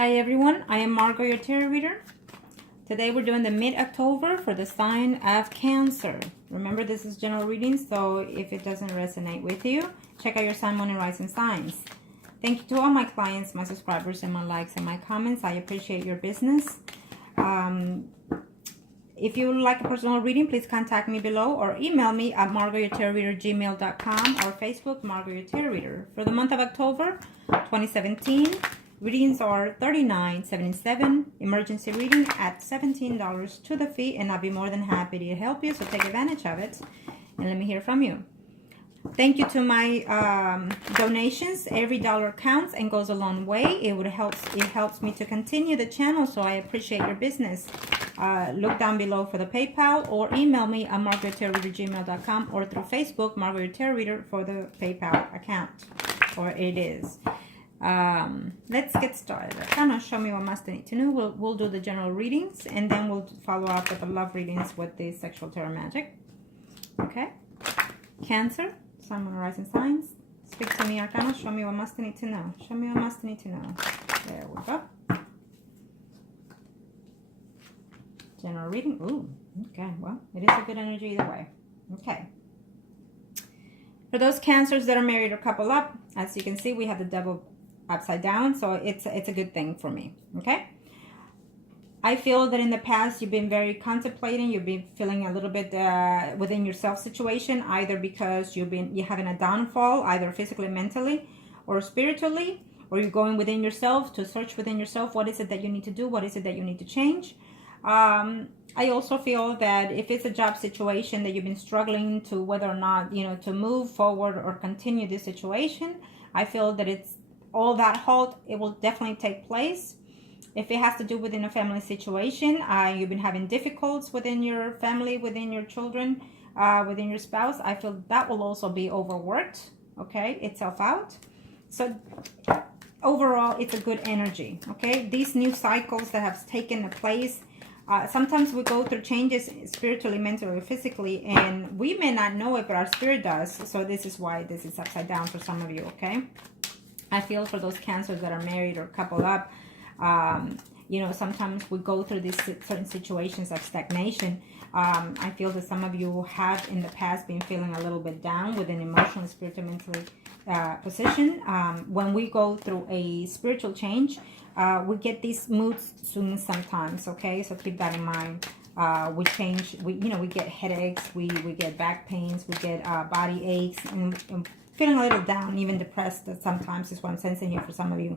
Hi everyone, I am Margo, your tarot reader. Today we're doing the mid-October for the sign of Cancer. Remember, this is general reading, so if it doesn't resonate with you, check out your sun, moon, and rising signs. Thank you to all my clients, my subscribers, and my likes and my comments. I appreciate your business. If you would like a personal reading, please contact me below or email me at margourtarotreader@gmail.com or Facebook, Margo Your Tarot Reader. For the month of October 2017, readings are $39.77, emergency reading at $17 to the fee, and I'll be more than happy to help you, so take advantage of it and let me hear from you. Thank you to my donations. Every dollar counts and goes a long way. It helps me to continue the channel, so I appreciate your business. Look down below for the PayPal or email me at margourtarotreader@gmail.com or through Facebook, Margo Your Tarot Reader, for the PayPal account, or it is. Let's get started. Kind of show me what must I need to know. We'll do the general readings, and then we'll follow up with the love readings with the sexual tarot magic. Okay? Cancer, sun, moon, rising signs. Speak to me, Arcana. Show me what must I need to know. Show me what must I need to know. There we go. General reading. Ooh, okay. Well, it is a good energy either way. Okay. For those Cancers that are married or couple up, as you can see, we have the Devil upside down, so it's a good thing for me. Okay. I feel that in the past you've been very contemplating. You've been feeling a little bit within yourself situation, either because you're having a downfall, either physically, mentally, or spiritually, or you're going within yourself to search within yourself. What is it that you need to do? What is it that you need to change? I also feel that if it's a job situation that you've been struggling to whether or not, to move forward or continue this situation, I feel that it's all that halt, it will definitely take place. If it has to do within a family situation, you've been having difficulties within your family, within your children, within your spouse, I feel that will also be overworked, okay, itself out. So overall, it's a good energy, okay? These new cycles that have taken place, sometimes we go through changes spiritually, mentally, or physically, and we may not know it, but our spirit does. So this is why this is upside down for some of you, okay? I feel for those Cancers that are married or coupled up, sometimes we go through these certain situations of stagnation. I feel that some of you have in the past been feeling a little bit down with an emotional, spiritual, mentally position. When we go through a spiritual change, we get these mood swings sometimes, okay? So keep that in mind. We change, we get headaches, we get back pains, we get body aches, and feeling a little down, even depressed sometimes is what I'm sensing here for some of you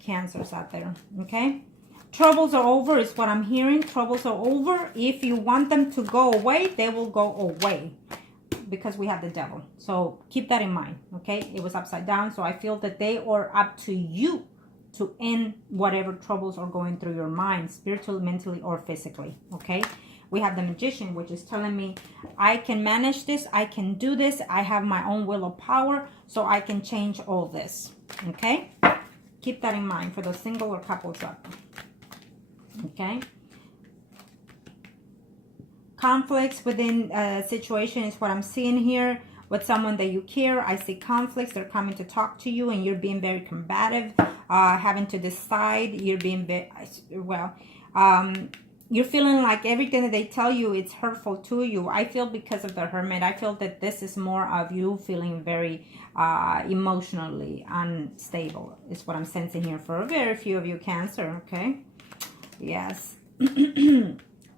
Cancers out there, okay? Troubles are over is what I'm hearing. Troubles are over. If you want them to go away, they will go away because we have the Devil. So keep that in mind, okay? It was upside down, so I feel that they are up to you to end whatever troubles are going through your mind, spiritually, mentally, or physically, okay? We have the Magician, which is telling me, I can manage this, I can do this, I have my own will of power, so I can change all this, okay? Keep that in mind for the single or couples up, okay? Conflicts within a situation is what I'm seeing here. With someone that you care, I see conflicts. They're coming to talk to you, and you're being very combative, having to decide. You're being very, you're feeling like everything that they tell you is hurtful to you. I feel because of the Hermit, I feel that this is more of you feeling very emotionally unstable, is what I'm sensing here for a very few of you Cancer, okay? Yes.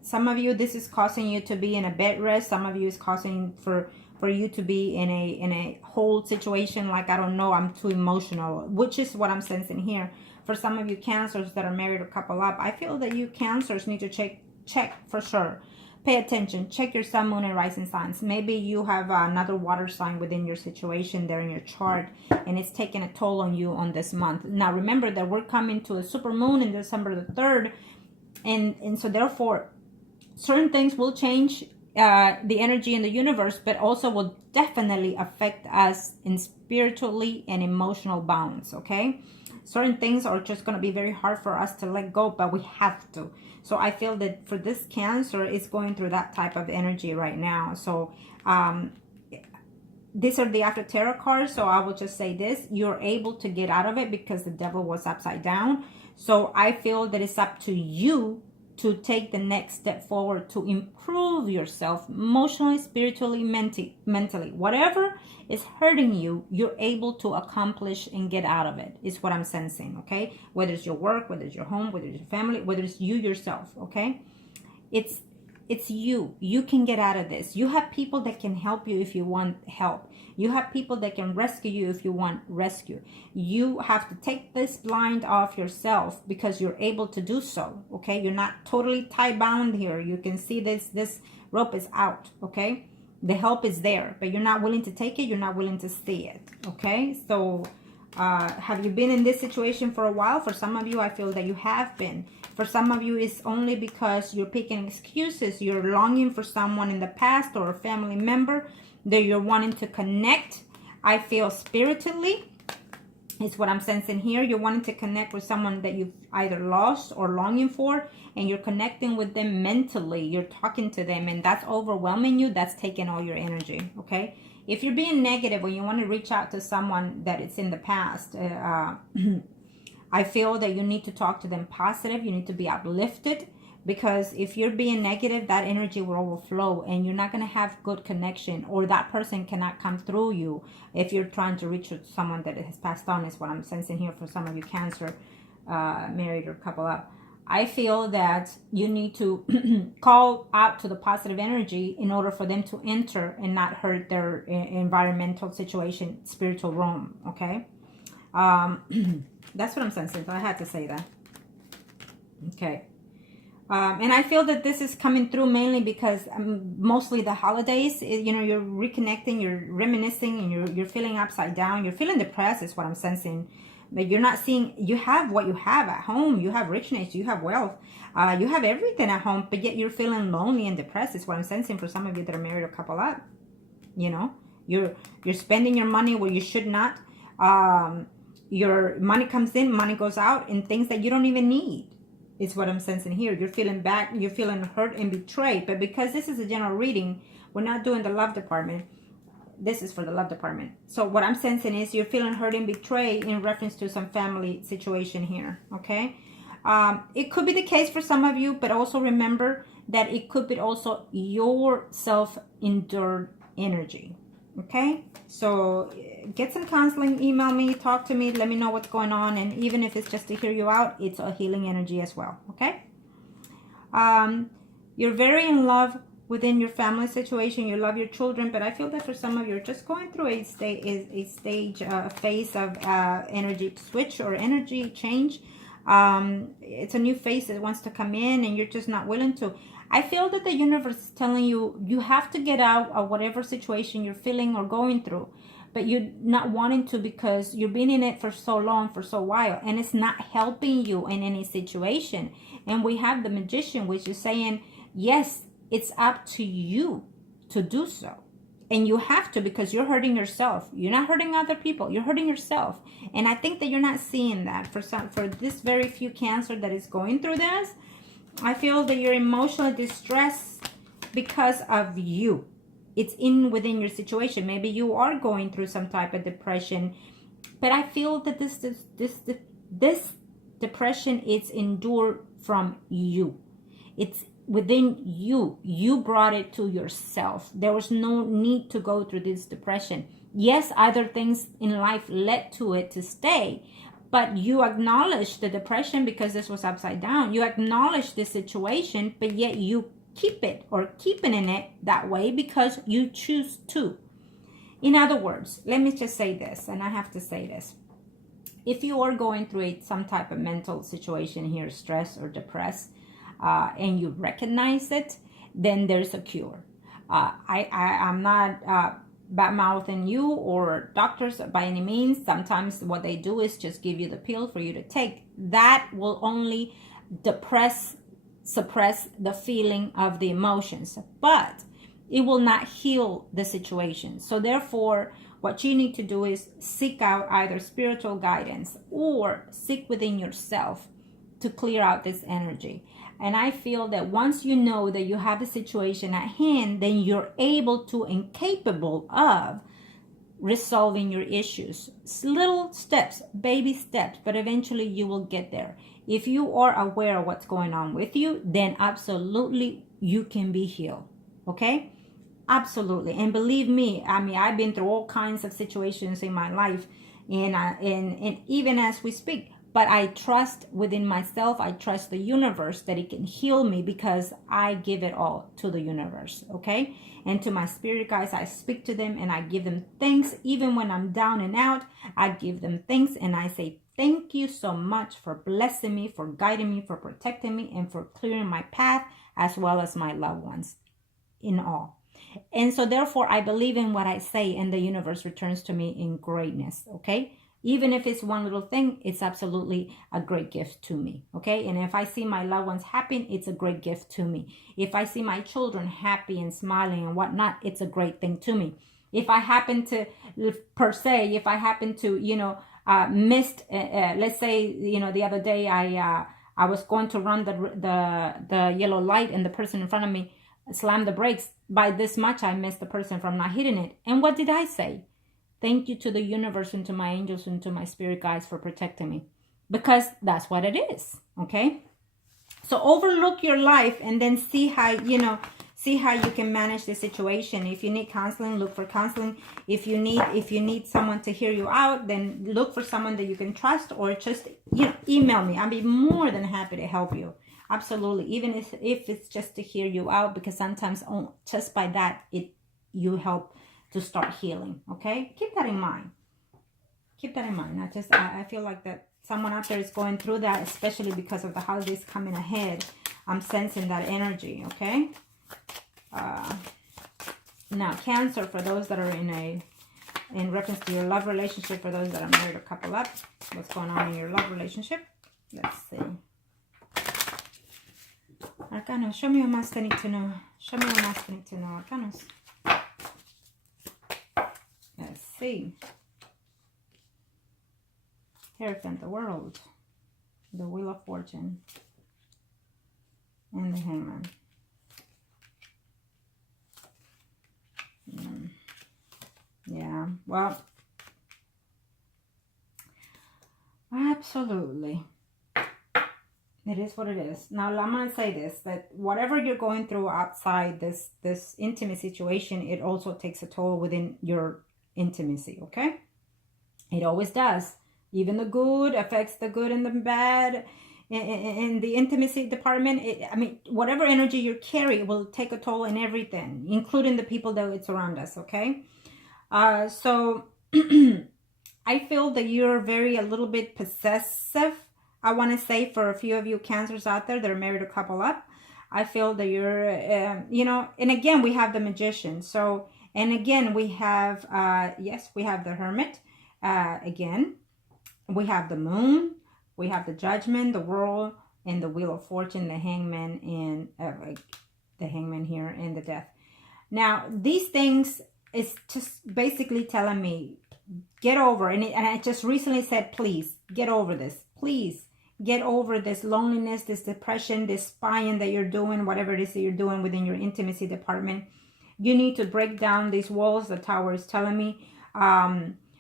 Some of you, this is causing you to be in a bed rest. Some of you is causing for you to be in a whole situation like, I don't know, I'm too emotional, which is what I'm sensing here. For some of you Cancers that are married or couple up, I feel that you Cancers need to check for sure. Pay attention. Check your sun, moon, and rising signs. Maybe you have another water sign within your situation there in your chart, and it's taking a toll on you on this month. Now, remember that we're coming to a super moon in December the 3rd, and so therefore, certain things will change the energy in the universe, but also will definitely affect us in spiritually and emotional bounds, okay? Certain things are just going to be very hard for us to let go, but we have to. So I feel that for this Cancer, it's going through that type of energy right now. So these are the after tarot cards, so I will just say this: you're able to get out of it because the devil was upside down. So I feel that it's up to you to take the next step forward to improve yourself emotionally, spiritually, mentally. Whatever is hurting you, you're able to accomplish and get out of it, is what I'm sensing, okay? Whether it's your work, whether it's your home, whether it's your family, whether it's you yourself, okay? It's you. You can get out of this. You have people that can help you if you want help. You have people that can rescue you if you want rescue. You have to take this blind off yourself because you're able to do so, okay? You're not totally tie-bound here. You can see this rope is out, okay? The help is there, but you're not willing to take it. You're not willing to see it, okay? So have you been in this situation for a while? For some of you, I feel that you have been. For some of you, it's only because you're picking excuses. You're longing for someone in the past or a family member that you're wanting to connect. I feel spiritually, is what I'm sensing here. You're wanting to connect with someone that you've either lost or longing for, and you're connecting with them mentally. You're talking to them, and that's overwhelming you. That's taking all your energy, okay? If you're being negative or you want to reach out to someone that it's in the past, I feel that you need to talk to them positive. You need to be uplifted, because if you're being negative, that energy will overflow and you're not going to have good connection, or that person cannot come through you if you're trying to reach someone that has passed on, is what I'm sensing here for some of you Cancer, married or couple up. I feel that you need to call out to the positive energy in order for them to enter and not hurt their environmental situation, spiritual realm, okay? That's what I'm sensing, so I had to say that. Okay. And I feel that this is coming through mainly because mostly the holidays, you know, you're reconnecting, you're reminiscing, and you're feeling upside down. You're feeling depressed is what I'm sensing. But you're not seeing, you have what you have at home. You have richness, you have wealth, you have everything at home, but yet you're feeling lonely and depressed is what I'm sensing for some of you that are married or couple up. You know, you're spending your money where you should not. Your money comes in, money goes out in things that you don't even need. Is what I'm sensing here. You're feeling back, you're feeling hurt and betrayed. But because this is a general reading, we're not doing the love department. This is for the love department. So what I'm sensing is you're feeling hurt and betrayed in reference to some family situation here, okay? It could be the case for some of you, but also remember that it could be also your self-endured energy, okay? So get some counseling, email me, talk to me, let me know what's going on, and even if it's just to hear you out, it's a healing energy as well, okay? You're very in love within your family situation, you love your children, but I feel that for some of you, you're just going through a phase of energy switch or energy change. It's a new phase that wants to come in, and you're just not willing to. I feel that the universe is telling you, you have to get out of whatever situation you're feeling or going through, but you're not wanting to because you've been in it for so long, for so while, and it's not helping you in any situation. And we have the Magician, which is saying, yes, it's up to you to do so. And you have to, because you're hurting yourself. You're not hurting other people. You're hurting yourself. And I think that you're not seeing that. For this very few Cancer that is going through this, I feel that you're emotionally distressed because of you. It's within your situation. Maybe you are going through some type of depression. But I feel that this depression is endured from you. It's within you. You brought it to yourself. There was no need to go through this depression. Yes, other things in life led to it to stay, but you acknowledge the depression because this was upside down. You acknowledge the situation, but yet you keep it or keeping in it that way because you choose to. In other words, let me just say this, and I have to say this. If you are going through some type of mental situation here, stress or depressed, and you recognize it, then there's a cure. I'm not bad-mouthing you or doctors by any means. Sometimes what they do is just give you the pill for you to take. That will only suppress the feeling of the emotions, but it will not heal the situation. So therefore, what you need to do is seek out either spiritual guidance or seek within yourself to clear out this energy. And I feel that once you know that you have a situation at hand, then you're able to and capable of resolving your issues. Little steps, baby steps, but eventually you will get there. If you are aware of what's going on with you, then absolutely you can be healed. Okay? Absolutely. And believe me, I mean, I've been through all kinds of situations in my life, and even as we speak, but I trust within myself, I trust the universe that it can heal me, because I give it all to the universe. Okay? And to my spirit guides, I speak to them and I give them thanks. Even when I'm down and out, I give them thanks and I say, thank you so much for blessing me, for guiding me, for protecting me, and for clearing my path, as well as my loved ones in all. And so therefore, I believe in what I say, and the universe returns to me in greatness. Okay? Even if it's one little thing, it's absolutely a great gift to me. Okay? And if I see my loved ones happy, it's a great gift to me. If I see my children happy and smiling and whatnot, it's a great thing to me. If I happen to, if I happen to, missed, let's say, the other day I was going to run the yellow light, and the person in front of me slammed the brakes. By this much, I missed the person from not hitting it. And what did I say? Thank you to the universe and to my angels and to my spirit guides for protecting me. Because that's what it is. Okay? So overlook your life and then see how you can manage the situation. If you need counseling, look for counseling. If you need someone to hear you out, then look for someone that you can trust, or just email me. I'll be more than happy to help you. Absolutely. Even if it's just to hear you out, because sometimes just by that you help to start healing. Okay? Keep that in mind. Keep that in mind. I feel like that someone out there is going through that, especially because of the holidays coming ahead. I'm sensing that energy. Okay? Now, Cancer, for those that are in reference to your love relationship, for those that are married or couple up, what's going on in your love relationship? Let's see. Arcanos, show me what más they need to know. Show me what más they need to know, Arcanos. Let's see. Hierophant, the World, the Wheel of Fortune, and the Hangman. Yeah, well, absolutely. It is what it is. Now, I'm going to say this, that whatever you're going through outside this intimate situation, it also takes a toll within your intimacy, okay? It always does. Even the good affects the good and the bad. In the intimacy department, whatever energy you carry will take a toll in everything, including the people that surround us, okay? So I feel that you're a little bit possessive. I want to say, for a few of you Cancers out there that are married or couple up, I feel that you're, and again, we have the Magician. So, and again, we have, yes, we have the Hermit. Again, we have the Moon, we have the Judgment, the World, and the Wheel of Fortune, the Hangman, and the Hangman here, and the Death. Now, these things is just basically telling me, get over, and I just recently said, please, get over this. Please, get over this loneliness, this depression, this spying that you're doing, whatever it is that you're doing within your intimacy department. You need to break down these walls. The Tower is telling me.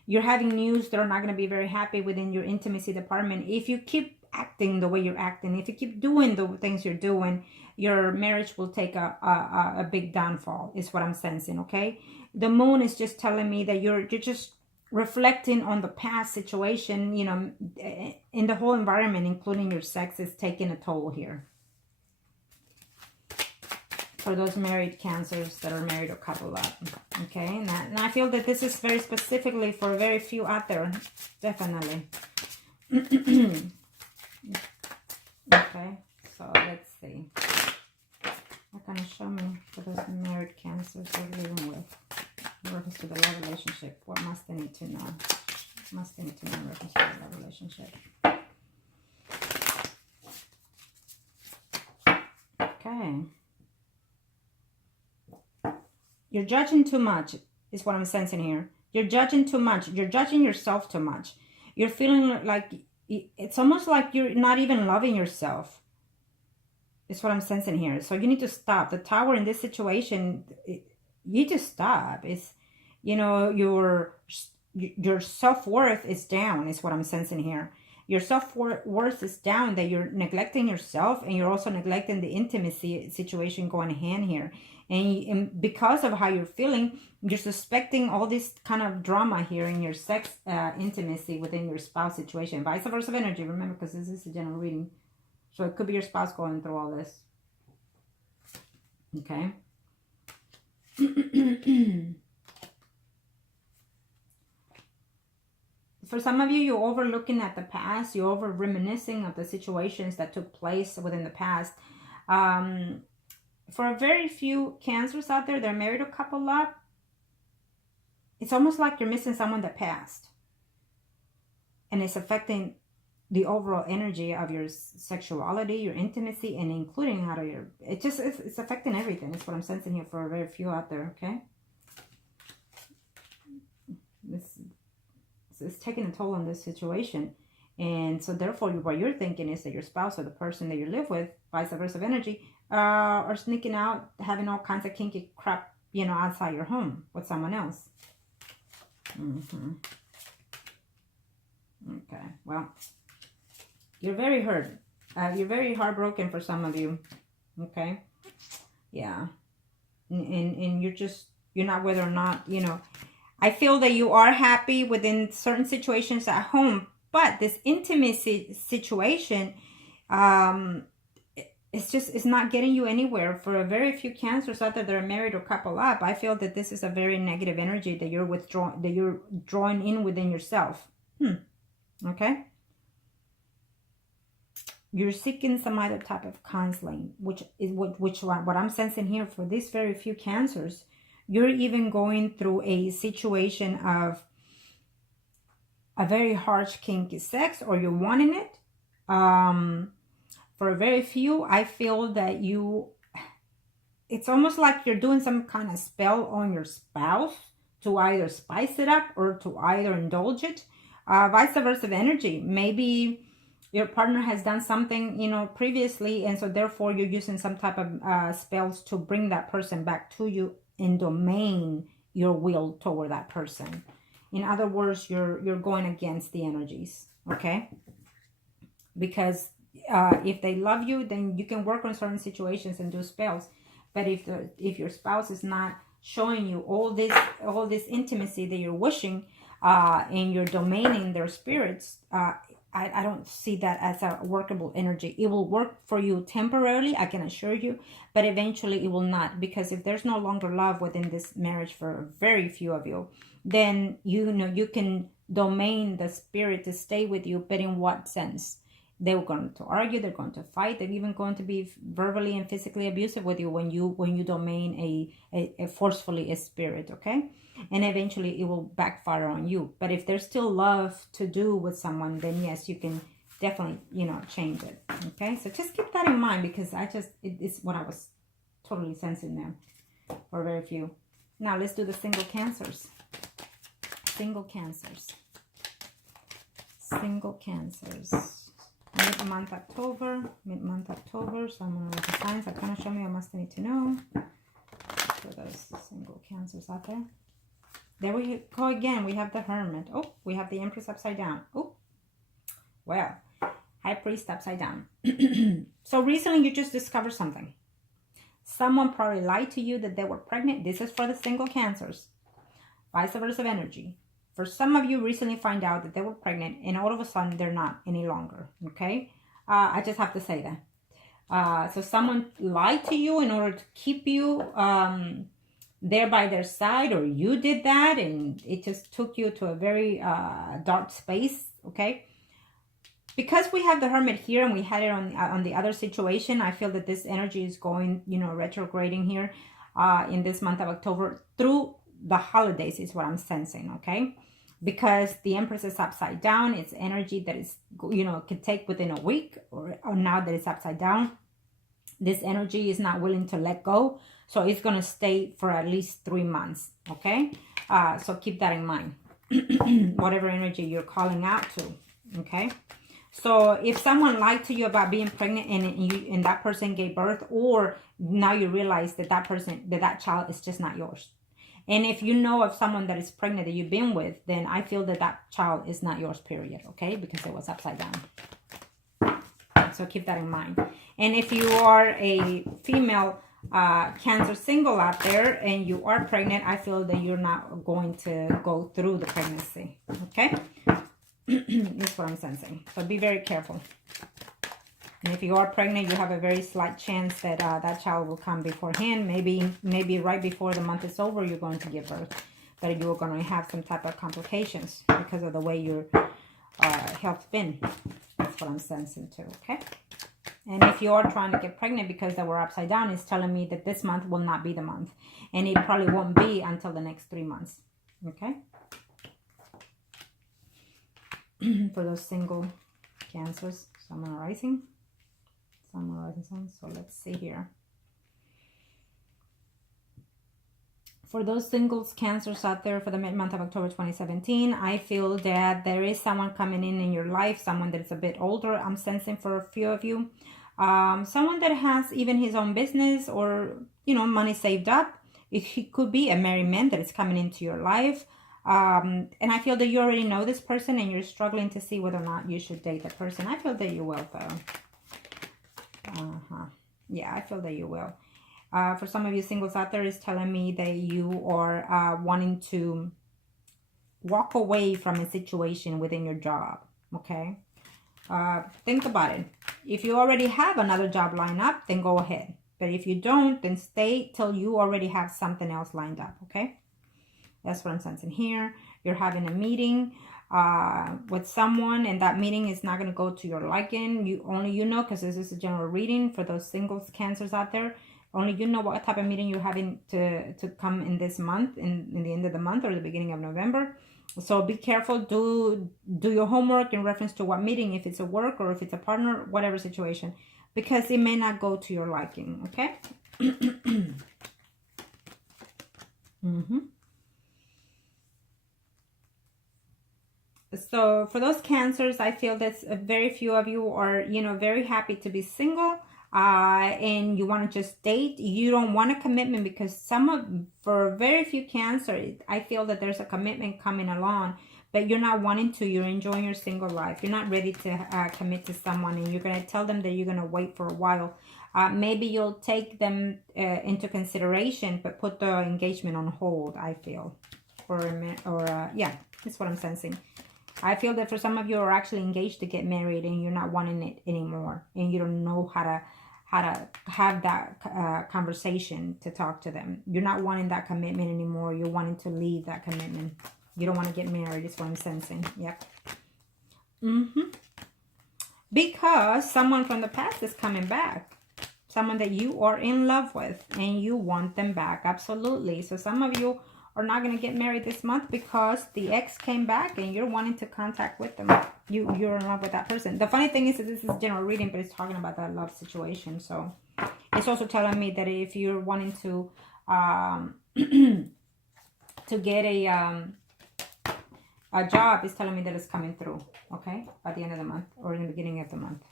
You're having news that are not going to be very happy within your intimacy department. If you keep acting the way you're acting, if you keep doing the things you're doing, your marriage will take a big downfall, is what I'm sensing, okay? The Moon is just telling me that you're just reflecting on the past situation, in the whole environment, including your sex, is taking a toll here. For those married Cancers that are married or couple up. Okay, and I feel that this is very specifically for very few out there. Definitely. Okay, so let's see. What can you show me for those married Cancers they're living with? In reference to the love relationship. What must they need to know? Must they need to know in reference to the love relationship? Okay. You're judging too much, is what I'm sensing here. You're judging too much. You're judging yourself too much. You're feeling like, it's almost like you're not even loving yourself. Is what I'm sensing here. So you need to stop. The Tower in this situation, you need to stop. you know, your self-worth is down, is what I'm sensing here. Your self-worth is down, that you're neglecting yourself, and you're also neglecting the intimacy situation going hand here. And because of how you're feeling, you're suspecting all this kind of drama here in your sex intimacy within your spouse situation. Vice versa energy, remember, because this is a general reading. So it could be your spouse going through all this. Okay. For some of you, you're overlooking at the past. You're over reminiscing of the situations that took place within the past. For a very few Cancers out there, they're married or coupled up. It's almost like you're missing someone that passed. And it's affecting the overall energy of your sexuality, your intimacy, and including out of your... It's affecting everything. That's what I'm sensing here for a very few out there, okay? It's taking a toll on this situation. And so therefore, what you're thinking is that your spouse or the person that you live with, vice versa energy, are sneaking out, having all kinds of kinky crap, you know, outside your home with someone else. Okay, well, you're very hurt. You're very heartbroken for some of you. Okay, yeah, and you're not whether or not, you know. I feel that you are happy within certain situations at home, but this intimacy situation, it's not getting you anywhere. For a very few Cancers out there that are married or couple up, I feel that this is a very negative energy that you're drawing in within yourself. Okay. You're seeking some other type of counseling, what I'm sensing here for these very few Cancers. You're even going through a situation of a very harsh kinky sex, or you're wanting it. For a very few, I feel that it's almost like you're doing some kind of spell on your spouse to either spice it up or to either indulge it. Vice versa energy. Maybe your partner has done something, you know, previously, and so therefore you're using some type of spells to bring that person back to you and domain your will toward that person. In other words, you're going against the energies, okay? Because if they love you, then you can work on certain situations and do spells. But if your spouse is not showing you all this intimacy that you're wishing, and you're domaining their spirits, I don't see that as a workable energy. It will work for you temporarily, I can assure you, but eventually it will not. Because if there's no longer love within this marriage for very few of you, then you can domain the spirit to stay with you, but in what sense? They're going to argue, they're going to fight, they're even going to be verbally and physically abusive with you when you domain a forcefully a spirit, okay? And eventually it will backfire on you. But if there's still love to do with someone, then yes, you can definitely, you know, change it, okay? So just keep that in mind, because it's what I was totally sensing there for very few. Now let's do the single Cancers. Single Cancers. Single Cancers. Mid-month October, so I'm going to write the signs that kind of show me I must need to know for those single Cancers out there. There we go again. We have the Hermit. Oh, we have the Empress upside down. Oh, well, High Priest upside down. So recently you just discovered something. Someone probably lied to you that they were pregnant. This is for the single Cancers. Vice versa energy. For some of you, recently find out that they were pregnant, and all of a sudden they're not any longer, okay? I just have to say that. So someone lied to you in order to keep you there by their side, or you did that, and it just took you to a very dark space, okay? Because we have the Hermit here and we had it on the other situation, I feel that this energy is going, you know, retrograding here in this month of October through the holidays is what I'm sensing, okay? Because the Empress is upside down, it's energy that is, you know, could take within a week, or now that it's upside down, this energy is not willing to let go, so it's going to stay for at least 3 months, okay? So keep that in mind, whatever energy you're calling out to, okay? So if someone lied to you about being pregnant and that person gave birth, or now you realize that that child is just not yours, And if you know of someone that is pregnant that you've been with, then I feel that that child is not yours, period, okay? Because it was upside down. So keep that in mind. And if you are a female Cancer single out there and you are pregnant, I feel that you're not going to go through the pregnancy, okay? That's what I'm sensing. So be very careful. And if you are pregnant, you have a very slight chance that that child will come beforehand. Maybe right before the month is over, you're going to give birth. But you're going to have some type of complications because of the way your health's been. That's what I'm sensing too, okay? And if you are trying to get pregnant because they were upside down, it's telling me that this month will not be the month. And it probably won't be until the next 3 months, okay? For those single Cancers, Sun and Rising. Sun, Rising, Sun. So let's see here. For those singles Cancers out there for the month of October 2017, I feel that there is someone coming in your life, someone that is a bit older. I'm sensing for a few of you. Someone that has even his own business or, you know, money saved up. It could be a married man that is coming into your life. And I feel that you already know this person and you're struggling to see whether or not you should date that person. I feel that you will, though. Yeah, I feel that you will. For some of you singles out there, is telling me that you are wanting to walk away from a situation within your job, okay? Think about it. If you already have another job lined up, then go ahead. But if you don't, then stay till you already have something else lined up, okay? That's what I'm sensing here. You're having a meeting with someone, and that meeting is not going to go to your liking. Only you know, because this is a general reading for those singles Cancers out there. Only you know what type of meeting you're having to come in this month, in the end of the month or the beginning of November. So be careful. Do your homework in reference to what meeting, if it's a work or if it's a partner, whatever situation, because it may not go to your liking, okay? So for those Cancers, I feel that very few of you are, you know, very happy to be single. And you want to just date. You don't want a commitment because for very few Cancer, I feel that there's a commitment coming along, but you're not wanting to. You're enjoying your single life. You're not ready to commit to someone, and you're going to tell them that you're going to wait for a while. Maybe you'll take them into consideration, but put the engagement on hold, I feel. Yeah, that's what I'm sensing. I feel that for some of you are actually engaged to get married and you're not wanting it anymore, and you don't know how to have that conversation to talk to them. You're not wanting that commitment anymore. You're wanting to leave that commitment. You don't want to get married is what I'm sensing. Yep. Because someone from the past is coming back. Someone that you are in love with and you want them back. Absolutely. So some of you are not going to get married this month because the ex came back and you're wanting to contact with them. You're in love with that person. The funny thing is that this is general reading, but it's talking about that love situation. So it's also telling me that if you're wanting to get a job, it's telling me that it's coming through, okay, by the end of the month or in the beginning of the month.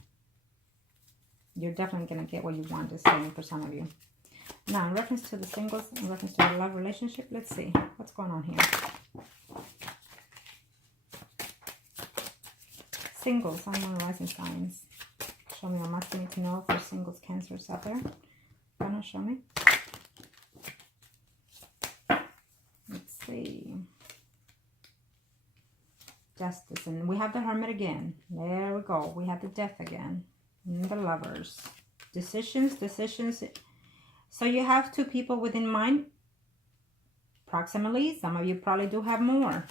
You're definitely going to get what you want, is saying for some of you. Now, in reference to the singles, in reference to the love relationship, let's see what's going on here. Singles, Sun, Moon, Rising signs. Show me what must need to know for singles Cancers out there. Gonna show me. Let's see. Justice, and we have the Hermit again. There we go. We have the Death again. And the Lovers. Decisions. So you have two people within mind, approximately. Some of you probably do have more.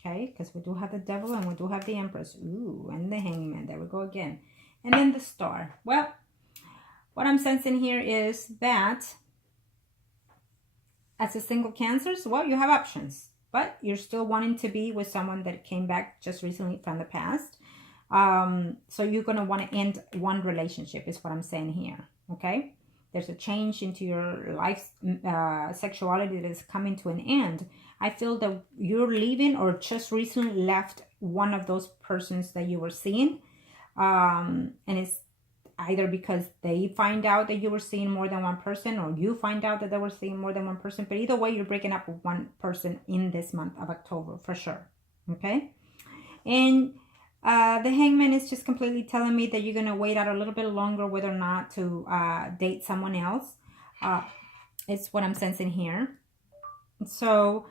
Okay, because we do have the Devil and we do have the Empress. Ooh, and the Hangman. There we go again. And then the Star. Well, what I'm sensing here is that as a single Cancers, well, you have options. But you're still wanting to be with someone that came back just recently from the past. So you're going to want to end one relationship is what I'm saying here. Okay. There's a change into your life, sexuality that is coming to an end. I feel that you're leaving or just recently left one of those persons that you were seeing. And either because they find out that you were seeing more than one person, or you find out that they were seeing more than one person. But either way, you're breaking up with one person in this month of October for sure. Okay. And the Hangman is just completely telling me that you're going to wait out a little bit longer whether or not to date someone else. It's what I'm sensing here. So,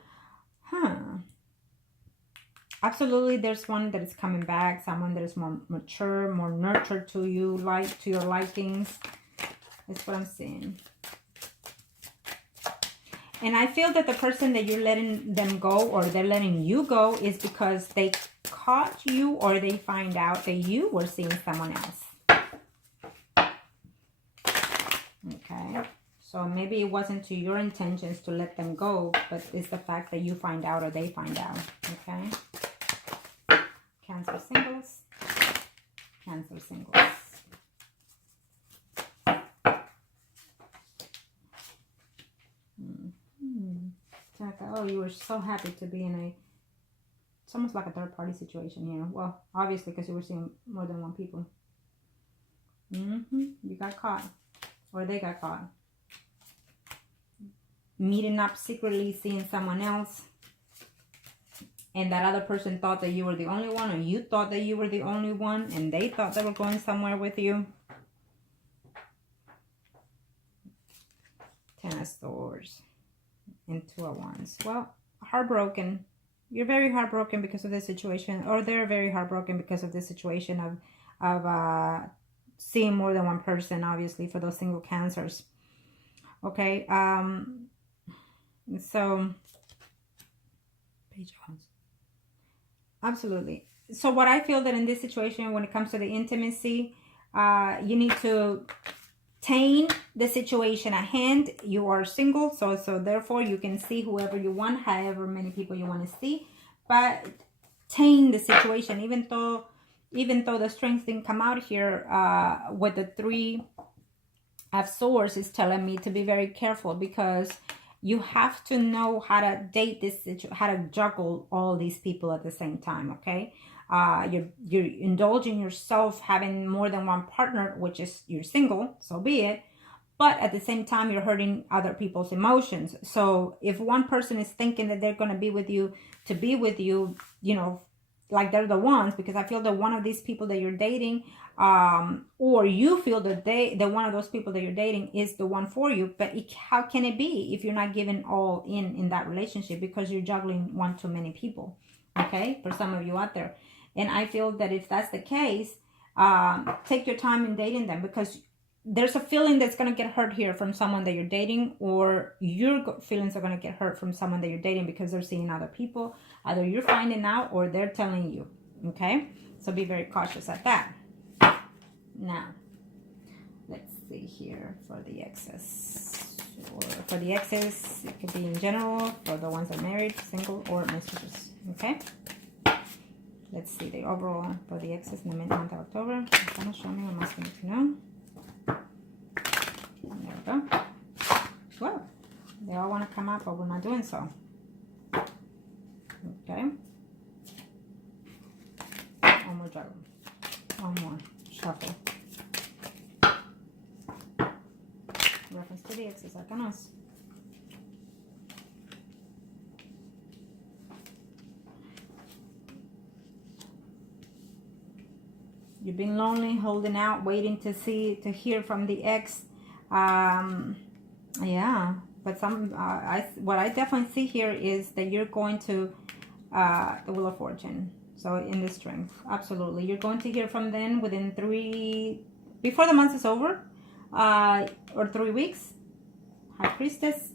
absolutely, there's one that is coming back, someone that is more mature, more nurtured to you, to your likings. That's what I'm seeing. And I feel that the person that you're letting them go, or they're letting you go, is because they caught you, or they find out that you were seeing someone else. Okay. So maybe it wasn't to your intentions to let them go, but it's the fact that you find out or they find out. Okay. Cancer singles. Cancer singles. Oh, you were so happy to be in a... It's almost like a third-party situation here. Well, obviously, because you were seeing more than one people. You got caught. Or they got caught. Meeting up secretly, seeing someone else. And that other person thought that you were the only one, or you thought that you were the only one, and they thought they were going somewhere with you. Ten of Swords. And Two of Wands. Well, heartbroken. You're very heartbroken because of this situation, or they're very heartbroken because of this situation of seeing more than one person, obviously, for those single Cancers. Okay. So, Page of Wands. Absolutely. So what I feel that in this situation, when it comes to the intimacy, you need to tame the situation at hand. You are single, so therefore you can see whoever you want, however many people you want to see, but tame the situation. Even though the strength didn't come out here, with the Three of Swords is telling me to be very careful, because you have to know how to date this situation, how to juggle all these people at the same time. Okay. You're indulging yourself having more than one partner, which is you're single, so be it. But at the same time, you're hurting other people's emotions. So if one person is thinking that they're going to be with you, you know, like they're the ones, because I feel that one of these people that you're dating, or you feel that one of those people that you're dating is the one for you. But how can it be if you're not giving all in that relationship, because you're juggling one too many people? Okay, for some of you out there. And I feel that if that's the case, take your time in dating them, because there's a feeling that's going to get hurt here from someone that you're dating, or your feelings are going to get hurt from someone that you're dating because they're seeing other people. Either you're finding out or they're telling you. Okay, so be very cautious at that. Now, let's see here for the exes. Or for the exes, it could be in general, for the ones that are married, single, or mistresses. Okay. Let's see the overall for the exes in the mid-month of October. It's going to show me what I'm asking you to know. There we go. Well, they all want to come up, but we're not doing so. Okay. One more juggle. One more shuffle. Reference to the exes, arcanos. You've been lonely, holding out, waiting to hear from the ex. Yeah, but what I definitely see here is that you're going to the Wheel of Fortune. So in the Strength, absolutely, you're going to hear from them within before the month is over, or 3 weeks. High Priestess,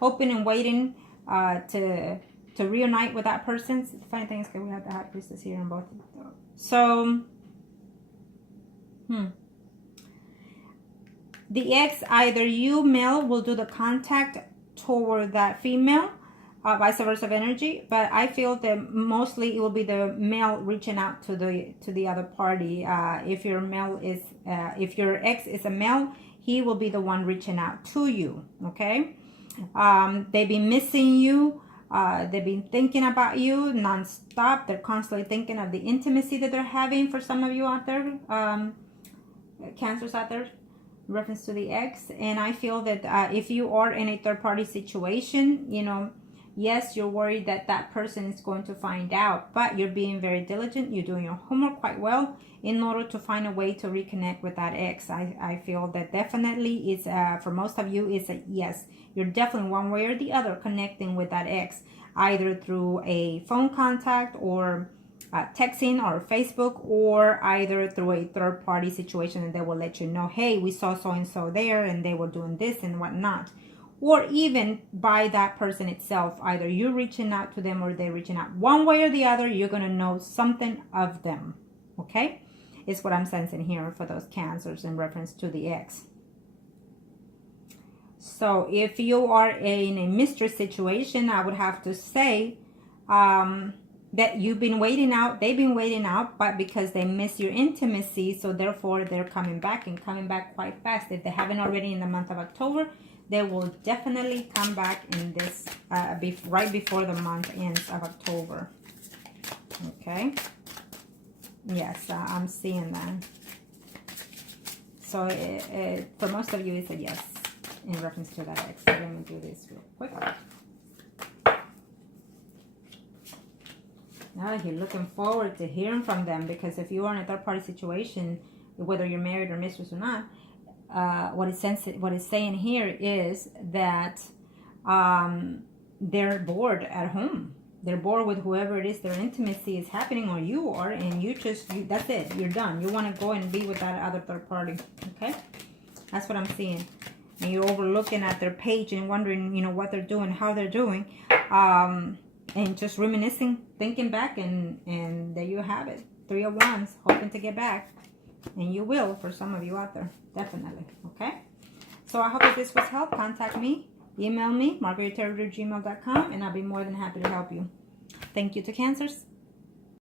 hoping and waiting to reunite with that person. The funny thing is that we have the High Priestess here in both. So. The ex, either you male will do the contact toward that female, vice versa of energy, but I feel that mostly it will be the male reaching out to the other party. If your ex is a male, he will be the one reaching out to you. Okay. They've been missing you. They've been thinking about you nonstop. They're constantly thinking of the intimacy that they're having. For some of you out there, Cancers out there in reference to the ex. And I feel that if you are in a third-party situation, you know, yes, you're worried that that person is going to find out, but you're being very diligent. You're doing your homework quite well in order to find a way to reconnect with that ex. I feel that definitely is, for most of you, it's a yes. You're definitely one way or the other connecting with that ex, either through a phone contact or texting or Facebook, or either through a third-party situation, and they will let you know, hey, we saw so-and-so there and they were doing this and whatnot. Or even by that person itself, either you reaching out to them or they're reaching out. One way or the other, you're going to know something of them. Okay? Is what I'm sensing here for those Cancers in reference to the ex. So if you are in a mystery situation, I would have to say that you've been waiting out. They've been waiting out, but because they miss your intimacy, so therefore they're coming back, and coming back quite fast. If they haven't already in the month of October, they will definitely come back in this, right before the month ends of October. Okay. Yes, I'm seeing that. So for most of you, it's a yes in reference to that ex. So let me do this real quick. Now you're looking forward to hearing from them, because if you are in a third-party situation, whether you're married or mistress or not, what it's saying here is that they're bored at home. They're bored with whoever it is their intimacy is happening, or you are, and that's it. You're done. You want to go and be with that other third party. Okay? That's what I'm seeing. And you're overlooking at their page and wondering, you know, what they're doing, how they're doing, and just reminiscing, thinking back, and there you have it. 3 of Wands, hoping to get back. And you will, for some of you out there. Definitely. Okay? So I hope that this was help. Contact me. Email me, Margourtarotreader@gmail.com, and I'll be more than happy to help you. Thank you to Cancers.